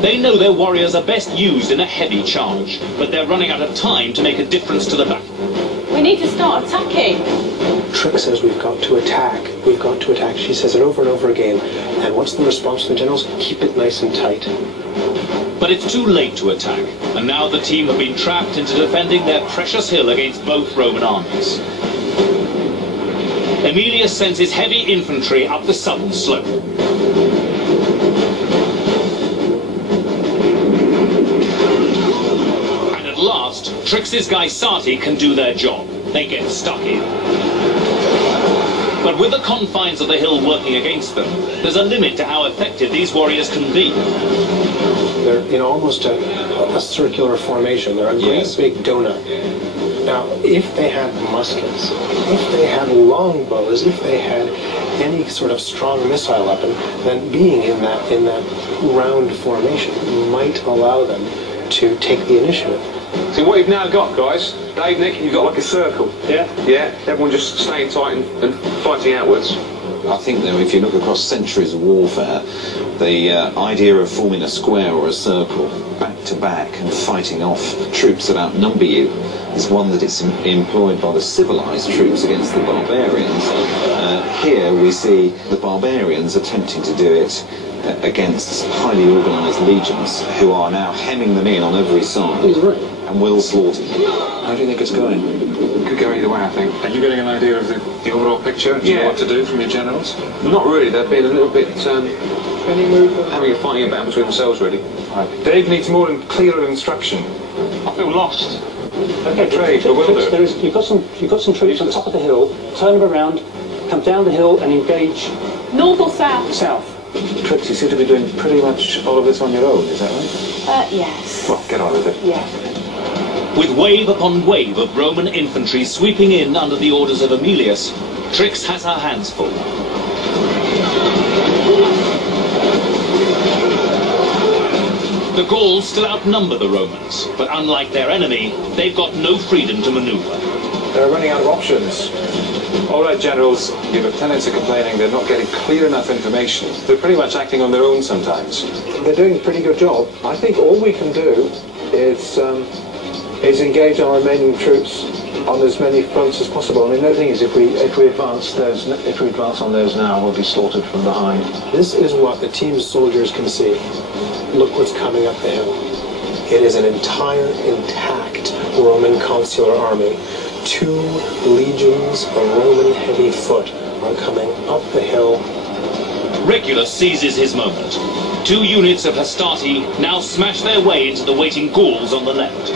They know their warriors are best used in a heavy charge, but they're running out of time to make a difference to the battle. We need to start attacking. Trix says we've got to attack. We've got to attack. She says it over and over again. And what's the response to the generals? Keep it nice and tight. But it's too late to attack, and now the team have been trapped into defending their precious hill against both Roman armies. Aemilius sends his heavy infantry up the southern slope. And at last, Trix's Gaisati can do their job. They get stuck in. But with the confines of the hill working against them, there's a limit to how effective these warriors can be. They're in almost a circular formation. They're a great big donut. Now, if they had muskets, if they had longbows, if they had any sort of strong missile weapon, then being in that round formation might allow them to take the initiative. See what you've now got, guys. Dave, Nick, you've got like a circle. Yeah? Yeah, everyone just staying tight and fighting outwards. I think, though, if you look across centuries of warfare, the idea of forming a square or a circle back to back and fighting off troops that outnumber you is one that is employed by the civilized troops against the barbarians. Here we see the barbarians attempting to do it against highly organised legions who are now hemming them in on every side and will slaughter them. How do you think it's going? It could go either way, I think. Are you getting an idea of the overall picture? Do you know what to do from your generals? Not really. They've been a little bit having a fighting about between themselves, really. Right. Dave needs more and clearer instruction. I feel lost. Okay, Trade, bewildered. You've got some troops on top of the hill. Turn them around, come down the hill and engage. North or south? South. Trix, you seem to be doing pretty much all of this on your own, is that right? Yes. Well, get on with it. Yeah. With wave upon wave of Roman infantry sweeping in under the orders of Aemilius, Trix has her hands full. The Gauls still outnumber the Romans, but unlike their enemy, they've got no freedom to maneuver. They're running out of options. All right, generals, your lieutenants are complaining they're not getting clear enough information. They're pretty much acting on their own sometimes. They're doing a pretty good job. I think all we can do is engage our remaining troops on as many fronts as possible. I mean, the thing is, if we advance on theirs now, we'll be slaughtered from behind. This is what the team's soldiers can see. Look what's coming up the hill. It is an entire intact Roman consular army. 2 legions of Roman heavy foot are coming up the hill. Regulus seizes his moment. 2 units of Hastati now smash their way into the waiting Gauls on the left.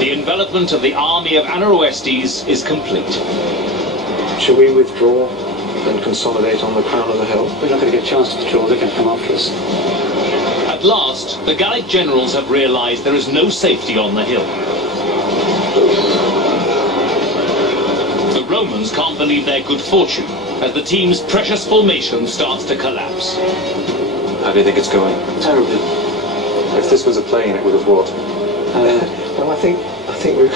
The envelopment of the army of Anaroestes is complete. Should we withdraw and consolidate on the crown of the hill? We're not going to get a chance to withdraw. They're going to come after us. At last, the Gallic generals have realized there is no safety on the hill. The Romans can't believe their good fortune as the team's precious formation starts to collapse. How do you think it's going? Terribly. If this was a plane, it would have what? Well, I think we've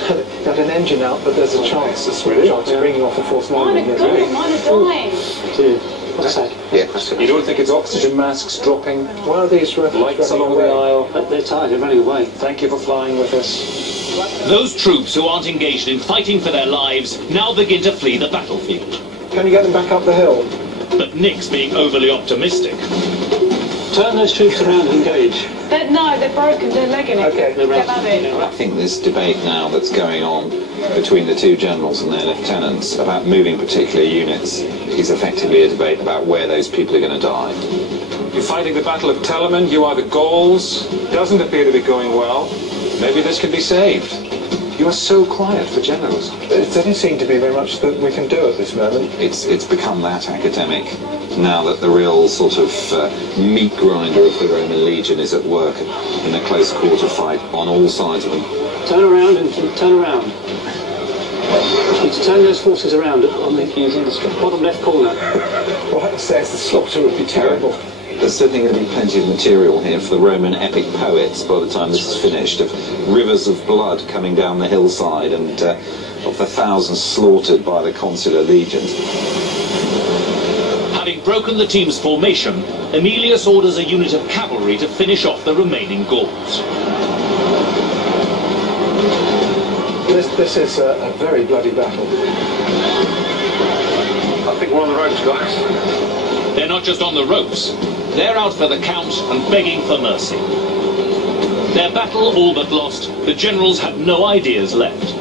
got an engine out, but there's a chance. There's a chance of bringing off a fourth line. Mine are gone, mine are dying. What's that? Yeah, that's it. You don't think it's oxygen masks dropping? Why are these Lights along the aisle? They're tired, they're running away. Thank you for flying with us. Those troops who aren't engaged in fighting for their lives now begin to flee the battlefield. Can you get them back up the hill? But Nick's being overly optimistic. Turn those troops around and engage. No, they're broken, they're legging it. Okay. They'll have it. I think this debate now that's going on between the 2 generals and their lieutenants about moving particular units is effectively a debate about where those people are going to die. You're fighting the Battle of Telamon, you are the Gauls. Doesn't appear to be going well. Maybe this can be saved. You are so quiet for generals. There doesn't seem to be very much that we can do at this moment. It's become that academic now that the real sort of meat grinder of the Roman legion is at work in a close quarter fight on all sides of them. Turn around and turn around. You need to turn those forces around on the bottom left corner. Well, that says the slaughter would be terrible. There's certainly going to be plenty of material here for the Roman epic poets by the time this is finished, of rivers of blood coming down the hillside and of the thousands slaughtered by the consular legions. Having broken the team's formation, Aemilius orders a unit of cavalry to finish off the remaining Gauls. This is a very bloody battle. I think we're on the ropes, guys. They're not just on the ropes, they're out for the count and begging for mercy. Their battle all but lost, the generals have no ideas left.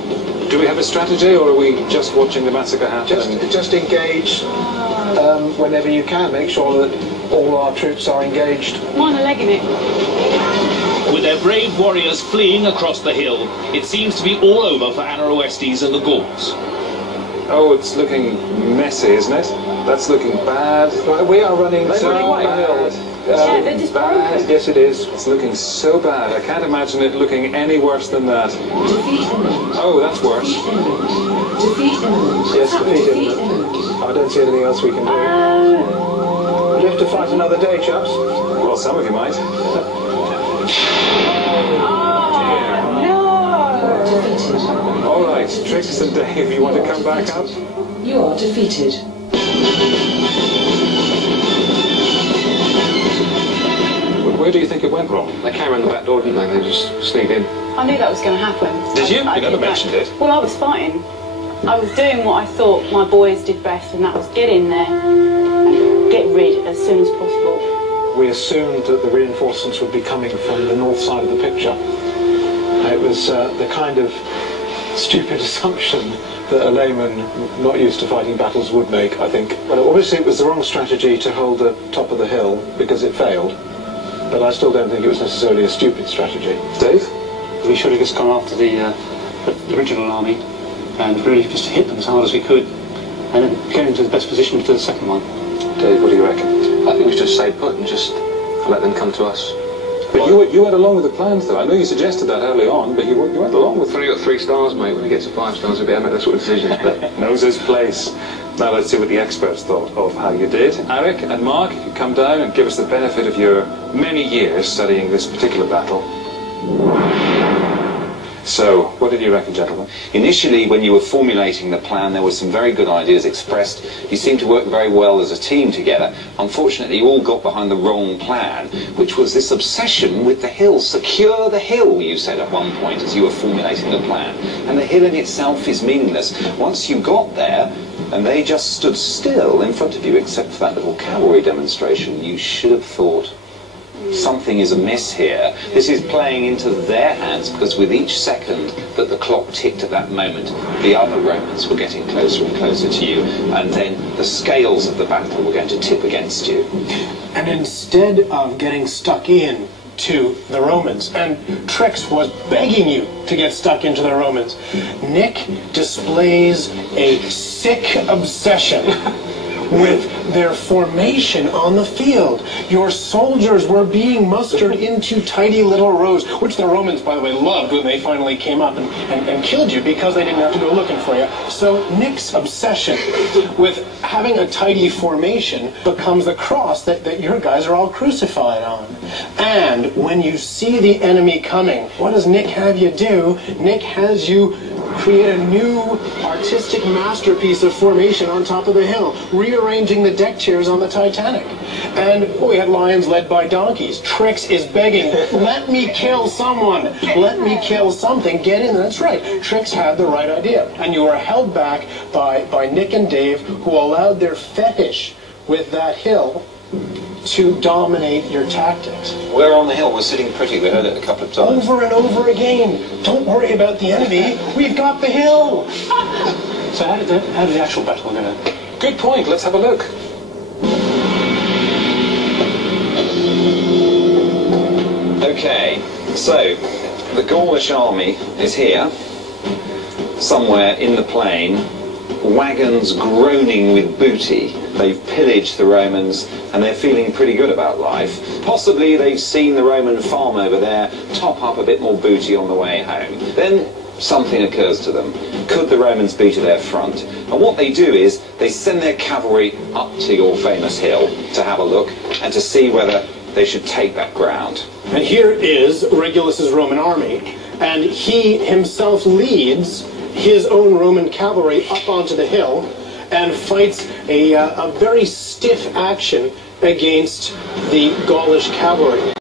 Do we have a strategy, or are we just watching the massacre happen? Just engage whenever you can. Make sure that all our troops are engaged. Mine are legging it. With their brave warriors fleeing across the hill, it seems to be all over for Anaroestes and the Gauls. Oh, it's looking messy, isn't it? That's looking bad. Right, we are running so away. bad. Yeah, they're just broken. Yes, it is. It's looking so bad. I can't imagine it looking any worse than that. Oh, that's worse. Yes, defeat him. I don't see anything else we can do. You have to fight another day, chaps. Well, some of you might. All right, Trix and Dave, you want to come back up? You are defeated. Where do you think it went wrong? They came around the back door, didn't they? They just sneaked in. I knew that was going to happen. Did you? I You never did that. mentioned it. Well, I was fighting. I was doing what I thought my boys did best, and that was get in there and get rid as soon as possible. We assumed that the reinforcements would be coming from the north side of the picture. It was the kind of stupid assumption that a layman not used to fighting battles would make, I think. Well, obviously it was the wrong strategy to hold the top of the hill because it failed, but I still don't think it was necessarily a stupid strategy. Dave? We should have just gone after the original army and really just hit them as hard as we could and then get into the best position for the second one. Dave, what do you reckon? I think we should stay put and just let them come to us. But you went along with the plans, though. I know you suggested that early on, but you went along with We've only got 3 stars, mate. When it gets to 5 stars, we'll be able to make that sort of decisions. But knows his place. Now let's see what the experts thought of how you did. Eric and Mark, you come down and give us the benefit of your many years studying this particular battle. So, what did you reckon, gentlemen? Initially, when you were formulating the plan, there were some very good ideas expressed. You seemed to work very well as a team together. Unfortunately, you all got behind the wrong plan, which was this obsession with the hill. Secure the hill, you said at one point as you were formulating the plan. And the hill in itself is meaningless. Once you got there, and they just stood still in front of you, except for that little cavalry demonstration, you should have thought, something is amiss here. This is playing into their hands, because with each second that the clock ticked at that moment, the other Romans were getting closer and closer to you, and then the scales of the battle were going to tip against you. And instead of getting stuck in to the Romans, and Trix was begging you to get stuck into the Romans, Nick displays a sick obsession with their formation on the field. Your soldiers were being mustered into tidy little rows, which the Romans, by the way, loved when they finally came up and killed you because they didn't have to go looking for you. So Nick's obsession with having a tidy formation becomes the cross that your guys are all crucified on. And when you see the enemy coming, what does Nick have you do? Nick has you create a new artistic masterpiece of formation on top of the hill, rearranging the deck chairs on the Titanic. And we had lions led by donkeys. Trix is begging, let me kill someone, let me kill something, get in. That's right, Trix had the right idea. And you were held back by Nick and Dave, who allowed their fetish with that hill to dominate your tactics. We're on the hill, we're sitting pretty, we heard it a couple of times. Over and over again. Don't worry about the enemy, we've got the hill. So how did the actual battle go? Good point, let's have a look. Okay, so the Gaulish army is here, somewhere in the plain, wagons groaning with booty. They've pillaged the Romans and they're feeling pretty good about life. Possibly they've seen the Roman farm over there top up a bit more booty on the way home. Then something occurs to them. Could the Romans be to their front? And what they do is they send their cavalry up to your famous hill to have a look and to see whether they should take that ground. And here is Regulus's Roman army, and he himself leads his own Roman cavalry up onto the hill, and fights a very stiff action against the Gaulish cavalry.